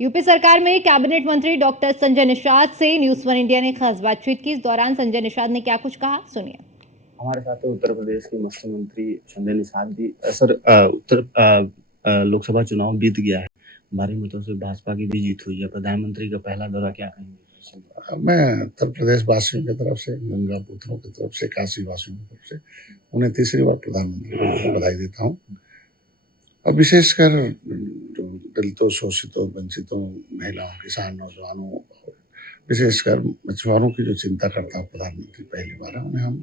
UP सरकार में cabinet मंत्री डॉक्टर संजय निषाद से न्यूज़ वन इंडिया ने खास बातचीत की। इस दौरान संजय निषाद ने क्या कुछ कहा, सुनिए। हमारे साथ है उत्तर प्रदेश के मत्स्य मंत्री संजय निषाद जी। सर, लोकसभा चुनाव बीत गया है, भारी मतों से भाजपा की भी जीत हुई है। प्रधानमंत्री का पहला दौरा, क्या कहेंगे? मैं उत्तर प्रदेश वासियों की तरफ से, गंगा पुत्रों की तरफ से, काशी वासियों की तरफ से उन्हें तीसरी बार प्रधानमंत्री को बधाई देता हूँ। और विशेषकर जो दलितों, शोषितों, वंचितों, महिलाओं, किसान, नौजवानों और विशेषकर मछुआरों की जो चिंता करता प्रधानमंत्री पहली बार है, उन्हें हम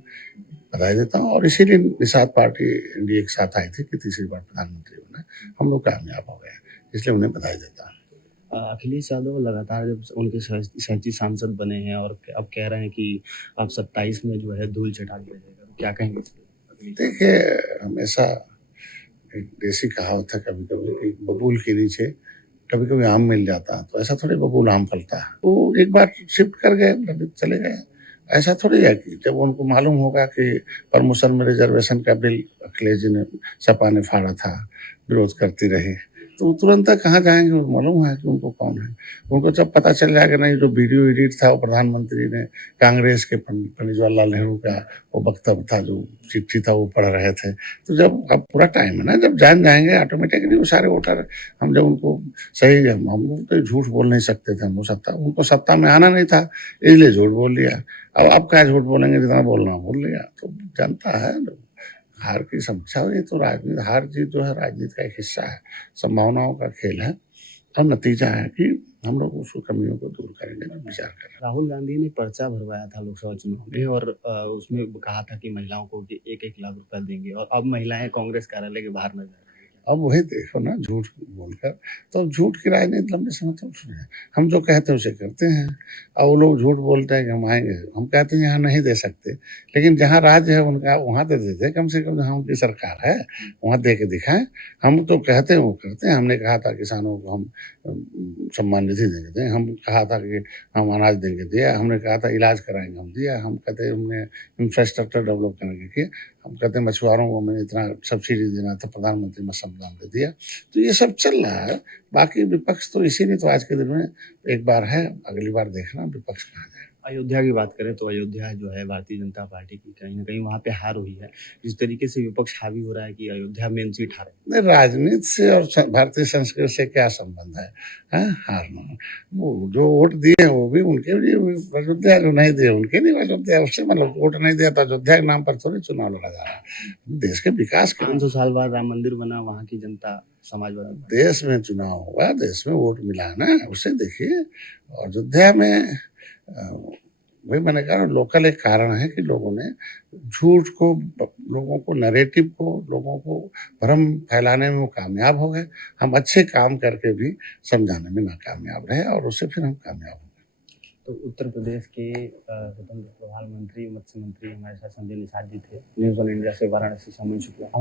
बधाई देता हूँ। और इसीलिए निषाद पार्टी एनडीए के साथ आई थी कि तीसरी बार प्रधानमंत्री होना, हम लोग कामयाब हो गए, इसलिए उन्हें बधाई देता हूँ। अखिलेश यादव लगातार जब उनके 37 सांसद बने हैं और अब कह रहे हैं कि अब 27 में जो है धूल चटा दिया जाएगा, तो क्या कहेंगे? देखिए, हमेशा एक देसी कहावत है कभी कभी कि बबूल के नीचे कभी कभी आम मिल जाता है, तो ऐसा थोड़ी बबूल आम फलता है। वो एक बार शिफ्ट कर गए, चले गए। ऐसा थोड़ी है कि जब उनको मालूम होगा कि प्रमोशन में रिजर्वेशन का बिल अखिलेश जी ने, सपा ने फाड़ा था, विरोध करती रही, तो वो तुरंत कहाँ जाएंगे? मालूम है कि उनको कौन है। उनको जब पता चल जाएगा नहीं, जो वीडियो एडिट था वो प्रधानमंत्री ने कांग्रेस के पंडित जवाहरलाल नेहरू का वो वक्तव्य था, जो चिट्ठी था वो पढ़ रहे थे, तो जब अब पूरा टाइम है ना, जब जान जाएंगे ऑटोमेटिकली वो सारे वोटर। हम जब उनको सही, हम लोग तो झूठ बोल नहीं सकते थे, उनको सत्ता में आना नहीं था, इसलिए झूठ बोल लिया। अब क्या झूठ बोलेंगे, जितना बोलना बोल लिया। तो जनता है, हार की समीक्षा हुई, तो राजनीति, हार जीत जो है राजनीति का एक हिस्सा है, संभावनाओं का खेल है। और नतीजा है कि हम लोग उस कमियों को दूर करेंगे, विचार करें। राहुल गांधी ने पर्चा भरवाया था लोकसभा चुनाव में और उसमें कहा था कि महिलाओं को 1-1 लाख रुपया देंगे, और अब महिलाएं कांग्रेस कार्यालय के बाहर नजर आ रही हैं। अब वही देखो ना, झूठ बोलकर, तो झूठ की राजनीति लंबे समय तक सुने। हम जो कहते हैं उसे करते हैं, और वो लोग झूठ बोलते हैं कि हम आएंगे, हम कहते हैं यहाँ नहीं दे सकते, लेकिन जहाँ राज्य है उनका वहाँ दे देते हैं। कम से कम जहाँ उनकी सरकार है वहाँ दे के दिखाएं। हम तो कहते हैं वो करते हैं। हमने कहा था किसानों को हम सम्मान निधि देंगे, हम कहा था कि हम अनाज देंगे, दिया। हमने कहा था इलाज कराएंगे, हम दिया। हम कहते हमने इंफ्रास्ट्रक्चर डेवलप करने के, हम कहते हैं मछुआरों को मैंने इतना सब्सिडी देना था, प्रधानमंत्री मत्स्य सम्मान दे दिया। तो ये सब चल रहा है। बाकी विपक्ष तो इसीलिए तो आज के दिन में एक बार है, अगली बार देखना विपक्ष कहाँ जाए। अयोध्या की बात करें तो अयोध्या जो है भारतीय जनता पार्टी की कहीं ना कहीं वहां पे हार हुई है। जिस तरीके से विपक्ष हावी हो रहा है कि अयोध्या मेन सीट हारे, नहीं, राजनीति से और भारतीय संस्कृति से क्या संबंध है? हारना, वो जो वोट दिए वो भी उनके लिए, अयोध्या जो नहीं दिए उनके लिए अयोध्या, उससे मतलब वोट नहीं दिया तो अयोध्या के नाम पर थोड़ी चुनाव लड़ा जा रहा है। देश के विकास के 500 साल बाद राम मंदिर बना, वहां की जनता समाज बना, देश में चुनाव हुआ, देश में वोट मिला ना, उसे देखिए। अयोध्या में वही मैंने कहा, लोकल एक कारण है कि लोगों ने झूठ को, लोगों को, नैरेटिव को, लोगों को भ्रम फैलाने में वो कामयाब हो गए। हम अच्छे काम करके भी समझाने में नाकामयाब रहे, और उससे फिर हम कामयाब हो गए। तो उत्तर प्रदेश के स्वतंत्र प्रभार मंत्री, मत्स्य मंत्री हमारे साथ संजय निषाद जी थे। न्यूज़ वन इंडिया से वाराणसी से अमन शुक्ला।